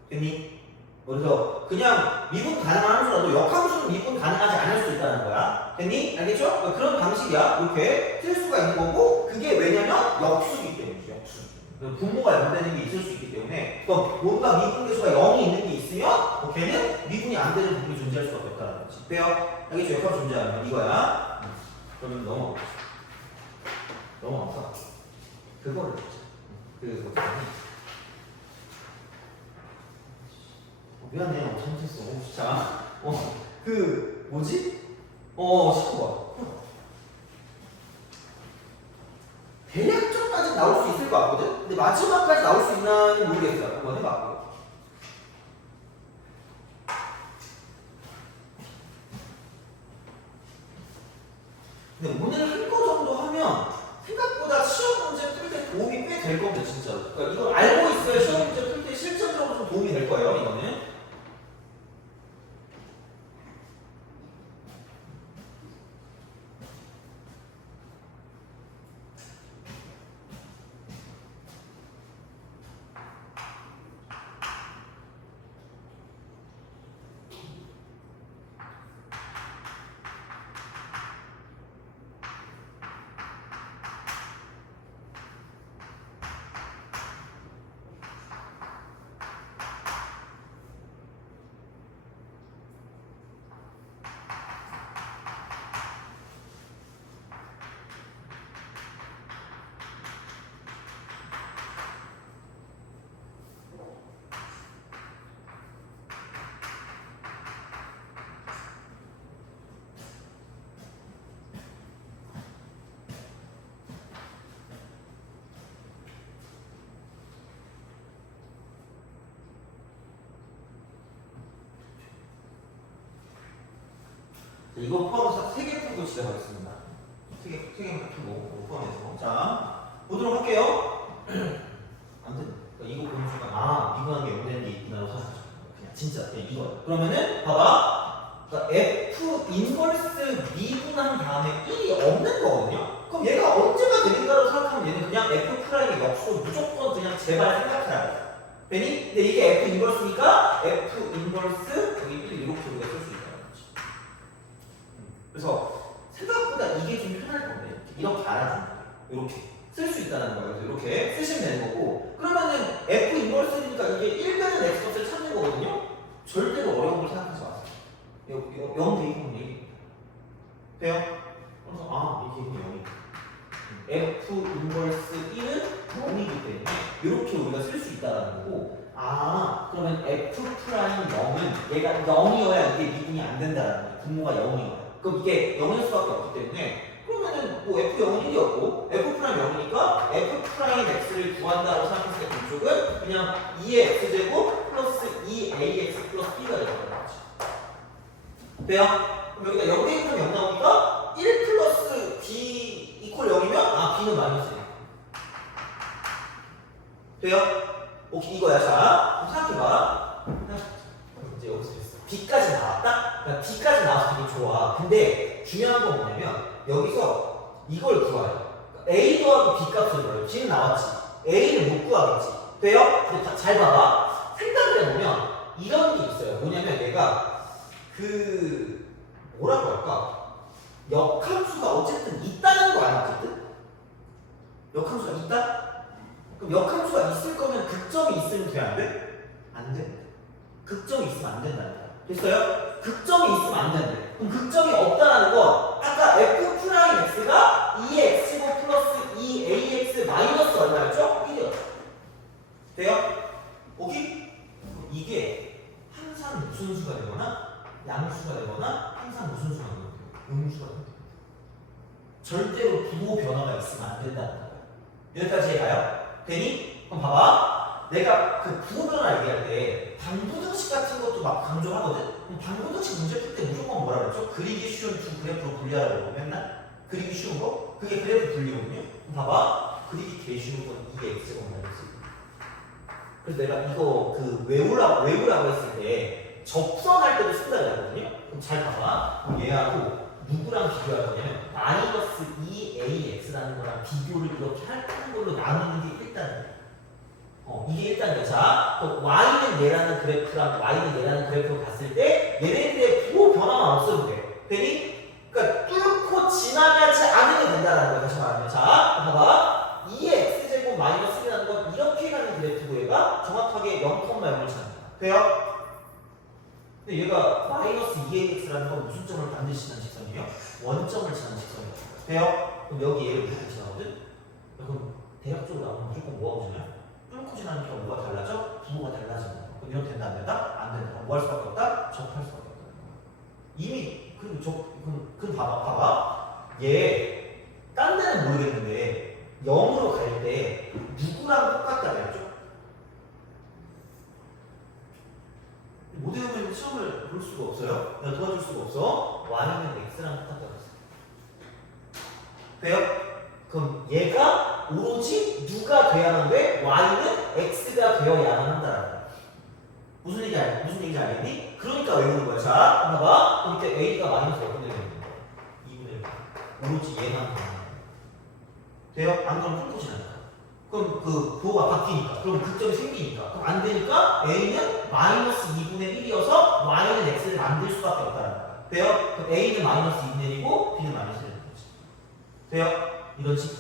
됐니? 그래서 그냥 미분 가능한 함수라도 역함수는 미분 가능하지 않을 수 있다는 거야. 됐니? 알겠죠? 그런 방식이야. 이렇게 쓸 수가 있는 거고 그게 왜냐면 역수이기 때문이죠. 역수. 분모가 연되는 게 있을 수 있기 때문에 그럼 뭔가 미분 계수가 0이 있는 게 있으면 걔는 미분이 안 되는 부분이 존재할 수밖에 없다는 거지. 돼요? 알겠죠? 역함수 존재하면 이거야. 그러면 넘어가서 그거를 보자. 미안해, 잘못했어. 자, 뭐지? 잠깐만. 대략적까지 나올 수 있을 것 같거든? 근데 마지막까지 나올 수 있나는 모르겠어요. 한번 해봐. 근데 오늘 한 거 정도 하면 생각보다 시험 문제 풀 때 도움이 꽤 될 겁니다, 진짜. 그러니까 이걸 알고 있어야 시험 문제 풀 때 실전적으로 좀 도움이 될 거예요, 이거는. 이거 포함해서 3개 풀고 시작하겠습니다. 3개 풀고 포함해서. 자, 보도록 할게요. 안 돼. 그러니까 이거 보는 순간, 미분한 게 0되는 게 있구나라고 생각하죠. 그냥 진짜, 그냥 이거. 그러면은, 봐봐. 그러니까 F 인버스 미분한 다음에 1이 없는 거거든요? 그럼 얘가 언제가 되는가로 생각하면 얘는 그냥 F 프라임의 역수로 무조건 그냥 제발 생각해야 돼. 되니? 근데 이게 F 인버스니까 F 인버스 여기 1 이렇게 우리가 쓸 수 있다. 그래서 생각보다 이게 좀 편할 건데 이렇게 알아주는 거예요. 이렇게 쓸 수 있다는 거예요. 그래서 이렇게 쓰시면 되는 거고 그러면은 F 인버스니까 이게 1변은 X 값을 찾는 거거든요. 절대로 어려운 걸 생각하지 마세요. 0 대입하면 얘기 돼요? 그래서 이게 0이 F 인버스 1은 0이기 때문에 이렇게 우리가 쓸 수 있다는 거고 그러면 F 프라임 0은 얘가 0이어야 이게 미분이 안 된다는 거예요. 분모가 0이어야 그럼 이게 0일 수밖에 없기 때문에 그러면은 뭐 F0은 1이었고 F 프라임 0이니까 F 프라임 X를 구한다고 생각했을 때 그쪽은 그냥 2의 X제곱 플러스 2AX 플러스 B가 되는 거지. 돼요? 그럼 여기다 0 대입하면 0 나오니까 1 플러스 B 이퀄 0이면 B는 마이너스예요. 돼요? 오케이 이거야. 자, 그럼 생각해봐. 이제 여기서 됐어. B까지 나왔다? 그러니까 B까지 나와서 되게 좋아. 근데 중요한 건 뭐냐면 여기서 이걸 구해요. 그러니까 A 더하기 B 값을 구해요. B는 나왔지. A를 못 구하겠지. 돼요? 근데 잘 봐봐. 생각을 해보면 이런 게 있어요. 뭐냐면 얘가 그 뭐라고 할까? 역함수가 어쨌든 있다는 거 아니야? 어쨌든? 역함수가 있다? 그럼 역함수가 있을 거면 극점이 있으면 돼? 안 돼? 안 돼. 극점이 있으면 안 된다니까. 됐어요? 극점이 있으면 안 된대. 그럼 극점이 없다라는 건 아까 f 프라임 x가 2x고 플러스 2ax 마이너스 얼마였죠? 1이었죠. 돼요? 오케이? 이게 항상 무슨 수가 되거나 양수가 되거나 항상 무슨 수가 되거나 음수가 됩니다. 절대로 부호 변화가 있으면 안 된다는 거예요. 여기까지 해가요? 되니? 그럼 봐봐. 내가 그 부호 변화 얘기할 때 방부등식 같은 것도 막 강조하거든? 그럼 방부등식 문제 풀 때 무조건 뭐라 그랬죠? 그리기 쉬운 두 그래프로 분리하라고 맨날? 그리기 쉬운 거? 그게 그래프 분리거든요? 그럼 봐봐. 그리기 개 쉬운 건 2x제곱 마이너스. 그래서 내가 이거 그 외우라고 했을 때 접선할 때도 쓴다 그랬거든요? 그럼 잘 봐봐. 그럼 얘하고 누구랑 비교할 거냐면 마이너스 2ax라는 거랑 비교를 이렇게 하는 걸로 나누는 게 일단이에요. 이게 일단이에요. 자, y는 얘라는 그래프랑 y는 얘라는 그래프로 봤을 때 얘네들의 부호 변화만 없어도 돼. 되니? 그러니까 뚫고 지나가지 않으면 된다는 거예요. 다시 말하면. 자, 봐봐. 2x제곱 마이너스 1이라는 건 이렇게 가는 그래프고 얘가 정확하게 0,0을 찾는다. 돼요? 근데 얘가 마이너스 2ax라는 건 무슨 점을 반드시 치는 직선이에요? 원점을 치는 직선이에요. 돼요? 그럼 여기 얘를 무조건 지나거든? 그럼 대략적으로 나오면 무조건 뭐하고 지나요? 뚫고 지나는 게 뭐가 달라져? 부호가 달라진다. 그럼 이건 된다 안 된다? 안 된다. 뭐 할 수밖에 없다? 접할 수밖에 없다. 이미 그럼 봐봐. 얘 딴 데는 모르겠는데 0으로 갈 때 누구랑 똑같다 그랬죠? 못 외우면 시험을 볼 수가 없어요. 내가 도와줄 수가 없어. y는 x랑 똑같다 그랬어. 돼요? 그럼 얘가 오로지 누가 돼야만 돼? y는 x가 되어야만 한다라는 거야. 무슨 얘기인지 알겠니? 그러니까 외우는 거야. 자, 봐봐. 그럼 이때 a가 마이너스 몇 분의 1? 2분의 1. 오로지 얘만 돼요? 안 그러면 끊고 지나니까. 그럼 그 부호가 바뀌니까. 그럼 극점이 생기니까. 그럼 안 되니까 a는 마이너스 2분의 1이어서 y는 x를 만들 수밖에 없다는 거야. 돼요? 그럼 a는 마이너스 2분의 1이고 b는 마이너스 1인 거지. 돼요? 이런 식으로.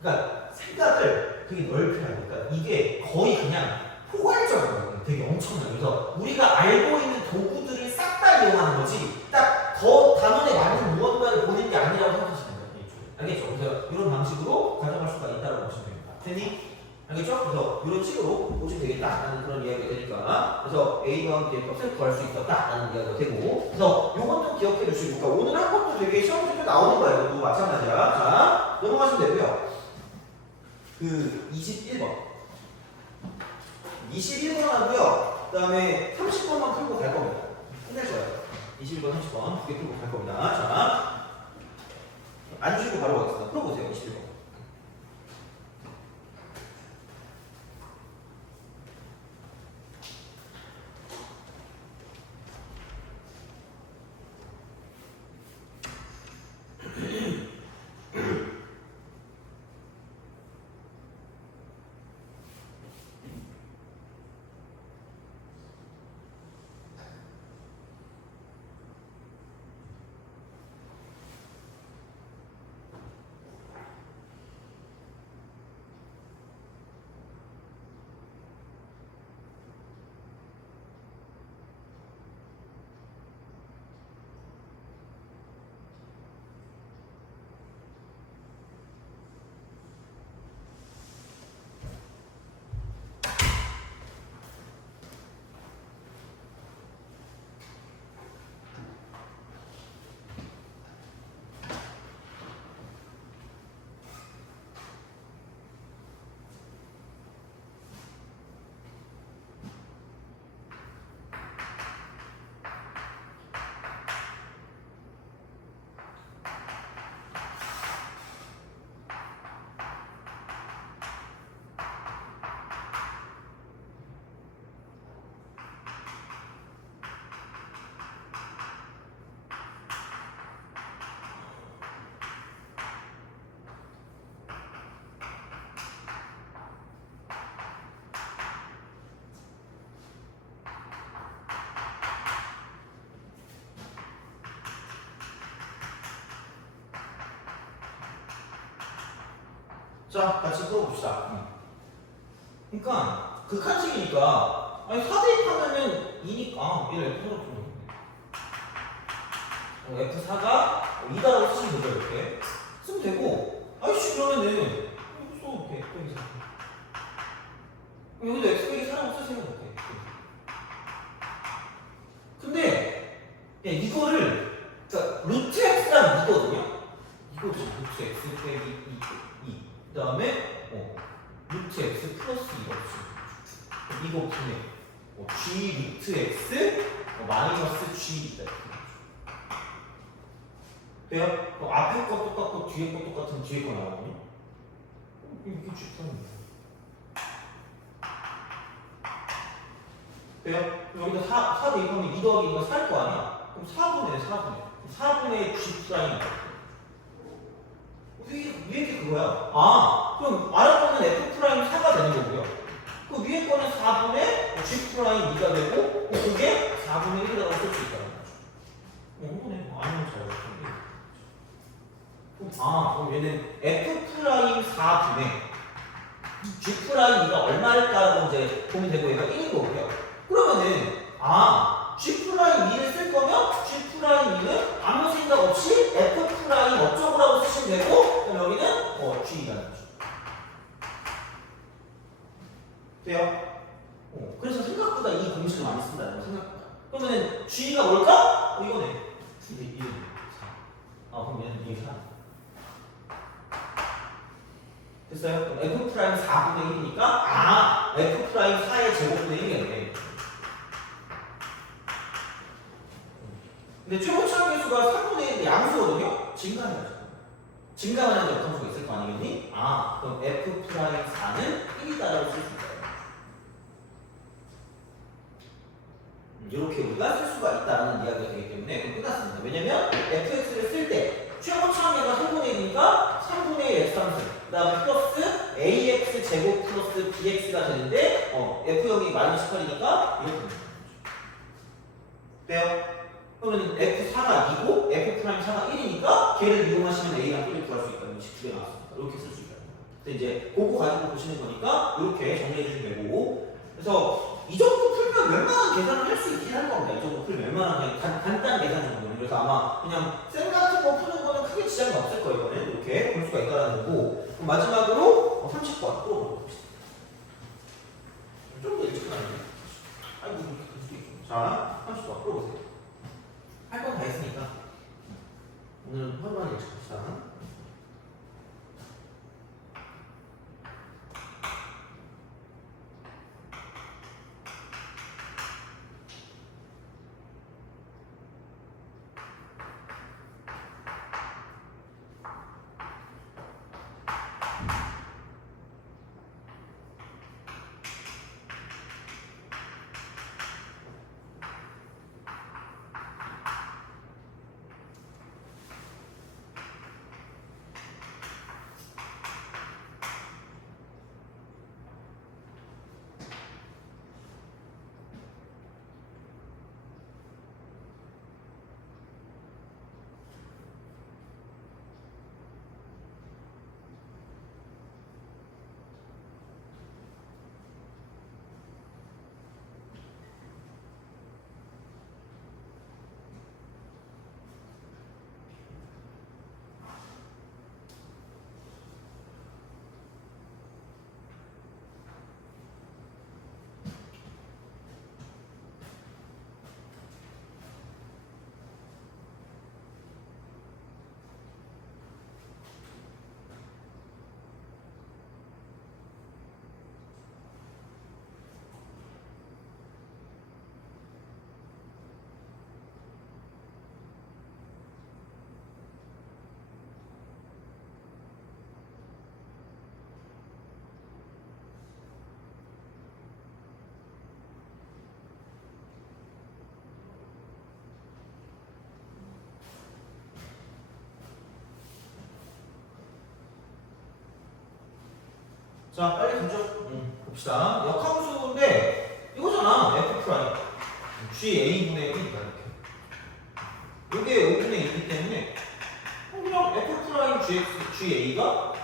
그러니까 생각을 되게 넓게 해야 돼. 그러니까 이게 거의 그냥 포괄적이에요. 되게 엄청나요. 그래서 우리가 알고 있는 도구들을 싹 다 이용하는 거지 딱 더 단원에 맞는 무언가를 보는 게 아니라고 생각하시면 돼요. 알겠죠? 그래서 이런 방식으로 가져갈 수가 있다고 보시면 됩니다. 됐니? 알겠죠? 그래서 이런 식으로 보시면 되겠다라는 그런 이야기가 되니까 그래서 A와 B의 값을 구할 수 있었다라는 이야기가 되고 그래서 요건 좀 기억해 주시고 그러니까 오늘 한 것도 되게 시험 문제 나오는 거예요. 이것도 마찬가지야. 자, 넘어가시면 되고요. 그 21번 21번 하고요. 그 다음에 30번만 풀고 갈 겁니다. 끝낼 거예요. 21번, 30번 두 개 풀고 갈 겁니다. 자, 안 주시고 바로 가겠습니다. 풀어보세요. 21번. 자, 같이 풀어봅시다. 그러니까 극한식이니까 아니 4대입하면은 2니까 얘를 F4로 풀면 F4가 2다라고 쓰시면 되죠. 이렇게 쓰면 되고 아이씨 그러면은 이렇게 여기도 X 빼기 4라고 쓰세요. 이렇게. 근데 이거를 그러니까 루트 X랑 2거든요. 이거 지금 루트 X 빼기 2 그 다음에 루트 X 플러스 2가 이거 분해 G 루트 X 마이너스 G 있다. 돼요? 앞에 거 똑같고 뒤에 거 똑같은 뒤에 거 나오거든요. 이게 G입니다. 돼요? 여기다 4 대입하면 2 더하기 2가 4일 거 아니야? 그럼 4분의 4분의 G 프라임 위에 게 그거야. 아, 그럼 아래 거는 F 프라임 4가 되는 거고요. 그 위에 거는 4분의 G 프라임 2가 되고 그게 4분의 1이라고 쓸 수 있다는 거죠. 이거네. 아니면 잘 알았는데. 그럼 얘는 F 프라임 4분의 G 프라임 2가 얼마일까라고 이제 보면 되고 얘가 1인 거고요. 그러면은 G 프라임 2를 쓸 거면 G 프라임 2는 아무 생각 없이 F 프라임 어쩌고라고 쓰시면 되고 그럼 여기는 G라는 거죠. 돼요? 그래서 생각보다 이 공식을 많이 쓴다는 거 생각보다. 그러면은 G가 뭘까? 이거네. 이게 4. 그럼 얘는 이게 4. 됐어요? 그럼 F 프라임 4분의 1이니까 F 프라임 4의 제곱분의 1이겠네. 근데 최고차항 계수가 3분의 1의 양수거든요? 증가하는 역함수가 있을 거 아니겠니? 그럼 F 프라임 4는 1이다라고 쓸 수 있어요. 이렇게 우리가 쓸 수가 있다는 이야기가 되기 때문에 그럼 끝났습니다. 왜냐면 fx를 쓸 때 최고차항계가 3분의 1이니까 3분의 1 x함수 그 다음에 플러스 ax 제곱 플러스 bx가 되는데 f0이 마이너스 8이니까 이렇게 됩니다. 돼요? 그러면 F4가 2고 F'4가 1이니까 걔를 이용하시면 A랑 B를 구할 수 있다는 식 두 개 나왔습니다. 이렇게 쓸 수 있다. 근데 이제 그거 가지고 보시는 거니까 이렇게 정리해 주시면 되고 그래서 이 정도 풀면 웬만한 계산을 할 수 있긴 할 겁니다. 이 정도 풀면 웬만한 그냥 간단한 계산 정도는. 그래서 아마 그냥 쌤 같은 거 푸는 거는 크게 지장이 없을 거예요. 이거는 이렇게 볼 수가 있다는 거고 그럼 마지막으로 30번 또 봅시다. 좀 더 일찍 나왔네. 아이고 이렇게 될 수도 있고. 자 30번 풀어보세요. 할 건 다 했으니까 오늘 하루만 일찍 합시다. 자, 빨리 가죠. 봅시다. 역함수인데 이거잖아. F 프라임. G A분의 1이니까 이렇게. 이게 5분의 1이기 때문에 그냥 F 프라임 GX, G A가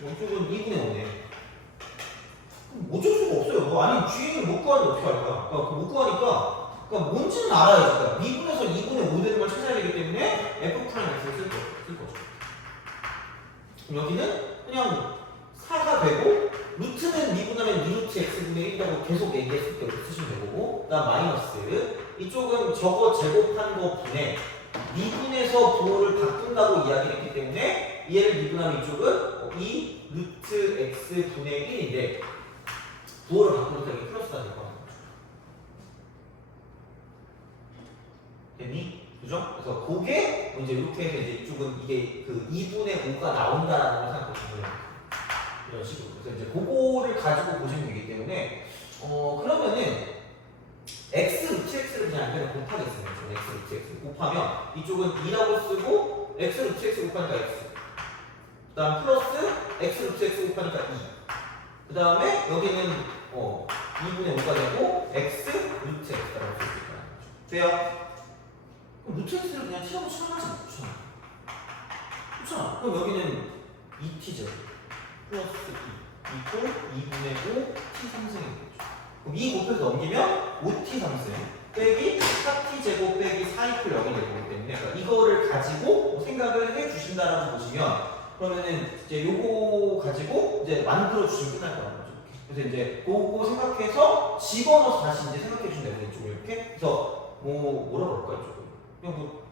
이쪽은 2분의 5네. 못 줄 수가 없어요. 뭐 아니 주인을 못 구하는데 어떻게 할까? 그러니까 못 구하니까 그러니까 뭔지는 알아야지. 그러니까 미분에서 2분의 5 되는 걸 찾아야 되기 때문에 f 프라임 x를 쓸 거죠. 그럼 여기는 그냥 4가 되고 루트는 미분하면 2루트 x분의 1이라고 계속 얘기했을 때 쓰시면 되고 그다음 마이너스 이쪽은 저거 제곱한 거 분의 미분에서 부호를 바꾼다고 이야기를 했기 때문에 얘를 미분하면 이쪽은 2 루트 x 분의 1인데 부호를 바꾸니까 이게 플러스가 될 거야. 됐니? 그죠? 그래서 그게 이제 이렇게 해서 이제 이쪽은 이게 그 2분의 5가 나온다라는 걸 생각하시면 돼요. 이런 식으로. 그래서 이제 그거를 가지고 보시면 되기 때문에 그러면은 x 루트 x를 그냥 곱하겠습니다. x 루트 x 곱하면 이쪽은 2라고 쓰고 x 루트 x 곱하니까 x. 그다음 플러스 x 루트 x 곱하니까 2. 그다음에 여기는 2분의 5가 되고 x 루트 x라고 쓸 수 있다는 거죠. 돼요? 그럼 루트 x를 그냥 t라고 치환하지 못잖아. 그렇잖아. 그럼 여기는 2t죠. 플러스 2 이꼴 2분의 5 t 3승인 거죠. 그럼 2 곱해서 넘기면 5t 3승 빼기 4t 제곱 빼기 4 이꼴 0이 되기 때문에 그러니까 이거를 가지고 생각을 해 주신다라고 보시면 그러면은 이제 요거 가지고 이제 만들어 주시면 끝날 거라는 거죠. 그래서 이제 그거 생각해서 집어넣어서 다시 이제 생각해 주시면 되는 거죠. 이렇게. 그래서 뭐라 그럴까요, 조금? 그냥 뭐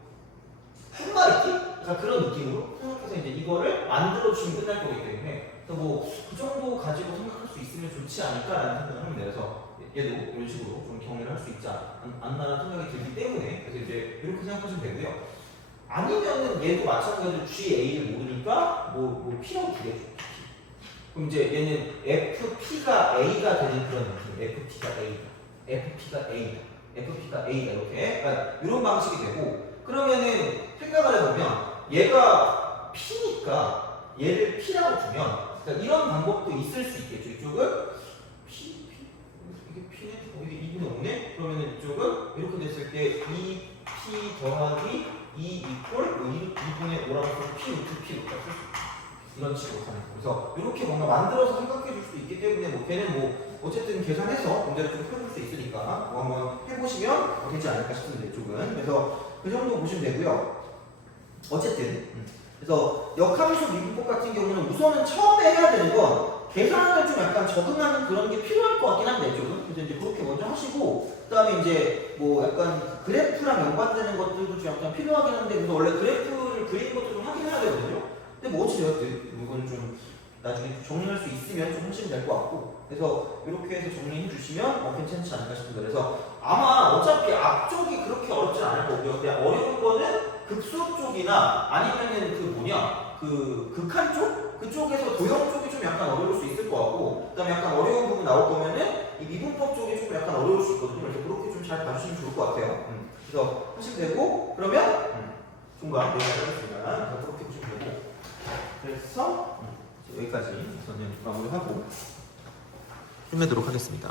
팻말잇기? 약간 그런 느낌으로 생각해서 이제 이거를 만들어 주시면 끝날 거기 때문에 그래서 뭐 그 정도 가지고 생각할 수 있으면 좋지 않을까라는 생각을 합니다. 그래서 얘도 이런 식으로 좀 정리를 할 수 있지 않나라는 생각이 들기 때문에 그래서 이제 이렇게 생각하시면 되고요. 아니면은 얘도 마찬가지로 GA를 모르니까 뭐 P라고 두겠죠. 그럼 이제 얘는 FP가 A가 되는 그런 느낌. FP가 A다. FP가 A다. FP가 A다. 이렇게. 그러니까 이런 방식이 되고 그러면은 생각을 해보면 얘가 P니까 얘를 P라고 두면 그러니까 이런 방법도 있을 수 있겠죠. 이쪽은 P 이게 P네? 이게 2분의 5네? 그러면은 이쪽은 이렇게 됐을 때 2P 더하기 2 이꼴 2분의 5라고 해서 P 루트 P 루트가 쓸 수 있죠. 이런 식으로 가는 거예요. 그래서 이렇게 뭔가 만들어서 생각해 줄 수도 있기 때문에 뭐 걔는 뭐 어쨌든 계산해서 문제를 좀 풀어줄 수 있으니까 뭐 한번 해보시면 되지 않을까 싶습니다. 이쪽은. 그래서 그 정도 보시면 되고요. 어쨌든 그래서 역함수 미분법 같은 경우는 우선은 처음에 해야 되는 건 계산을 좀 약간 적응하는 그런 게 필요할 것 같긴 한데 이쪽은. 그래서 이제 그렇게 먼저 하시고 그다음에 이제 뭐 약간 그래프랑 연관되는 것들도 좀 약간 필요하긴 한데 그래서 원래 그래프를 그리는 것도 좀 하긴 해야 되거든요. 근데 뭐 어찌되었든 이건 좀 나중에 정리할 수 있으면 좀 하시면 될 것 같고 그래서 이렇게 해서 정리해 주시면 괜찮지 않을까 싶습니다. 그래서 아마 어차피 앞쪽이 그렇게 어렵진 않을 거고요. 그냥 어려운 거는 극수업 쪽이나 아니면은 그 뭐냐 그 극한 쪽? 그쪽에서 도형 쪽이 좀 약간 어려울 수 있을 것 같고 그 다음에 약간 어려운 부분 나올 거면은 이 미분법 쪽이 좀 약간 어려울 수 있거든요. 그래서 그렇게 좀 잘 봐주시면 좋을 것 같아요. 그래서 하시면 되고 그러면 종강 내려가겠습니다. 그렇게 보시면 되고 그래서 여기까지 저는 마무리하고 끝내도록 하겠습니다.